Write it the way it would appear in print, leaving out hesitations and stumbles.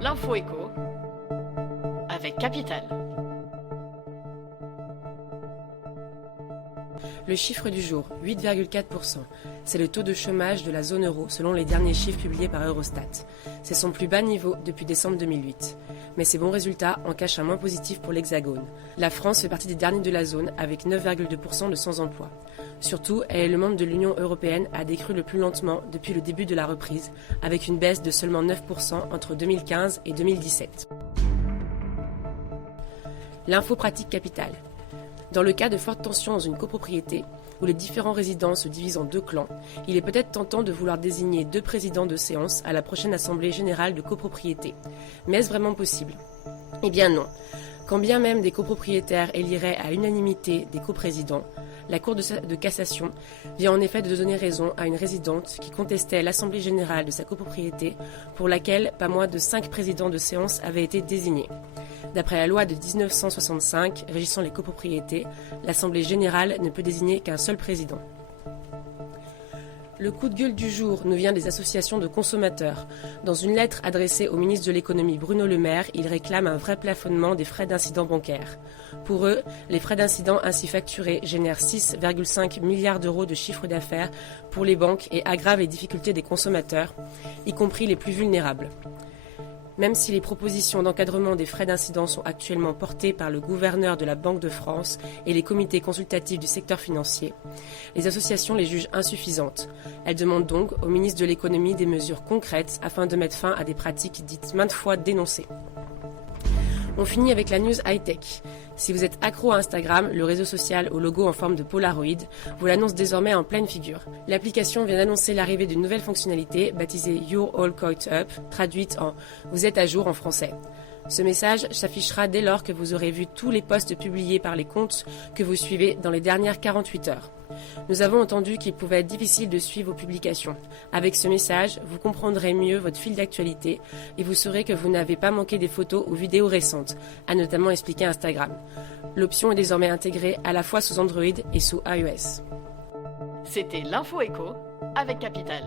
L'info éco avec Capital. Le chiffre du jour, 8,4%. C'est le taux de chômage de la zone euro selon les derniers chiffres publiés par Eurostat. C'est son plus bas niveau depuis décembre 2008. Mais ces bons résultats en cachent un moins positif pour l'Hexagone. La France fait partie des derniers de la zone avec 9,2% de sans-emploi. Surtout, elle est le membre de l'Union européenne a décru le plus lentement depuis le début de la reprise, avec une baisse de seulement 9% entre 2015 et 2017. L'info pratique capitale. Dans le cas de fortes tensions dans une copropriété, où les différents résidents se divisent en deux clans, il est peut-être tentant de vouloir désigner 2 présidents de séance à la prochaine Assemblée générale de copropriété. Mais est-ce vraiment possible ? Eh bien non. Quand bien même des copropriétaires éliraient à l'unanimité des coprésidents, la Cour de cassation vient en effet de donner raison à une résidente qui contestait l'Assemblée générale de sa copropriété pour laquelle pas moins de 5 présidents de séance avaient été désignés. D'après la loi de 1965 régissant les copropriétés, l'Assemblée générale ne peut désigner qu'un seul président. Le coup de gueule du jour nous vient des associations de consommateurs. Dans une lettre adressée au ministre de l'économie Bruno Le Maire, ils réclament un vrai plafonnement des frais d'incident bancaires. Pour eux, les frais d'incident ainsi facturés génèrent 6,5 milliards d'euros de chiffre d'affaires pour les banques et aggravent les difficultés des consommateurs, y compris les plus vulnérables. Même si les propositions d'encadrement des frais d'incident sont actuellement portées par le gouverneur de la Banque de France et les comités consultatifs du secteur financier, les associations les jugent insuffisantes. Elles demandent donc au ministre de l'économie des mesures concrètes afin de mettre fin à des pratiques dites maintes fois dénoncées. On finit avec la news high-tech. Si vous êtes accro à Instagram, le réseau social au logo en forme de Polaroid vous l'annonce désormais en pleine figure. L'application vient d'annoncer l'arrivée d'une nouvelle fonctionnalité baptisée You're All Caught Up, traduite en « Vous êtes à jour » en français. Ce message s'affichera dès lors que vous aurez vu tous les posts publiés par les comptes que vous suivez dans les dernières 48 heures. Nous avons entendu qu'il pouvait être difficile de suivre vos publications. Avec ce message, vous comprendrez mieux votre fil d'actualité et vous saurez que vous n'avez pas manqué des photos ou vidéos récentes, a notamment expliqué Instagram. L'option est désormais intégrée à la fois sous Android et sous iOS. C'était l'info éco avec Capital.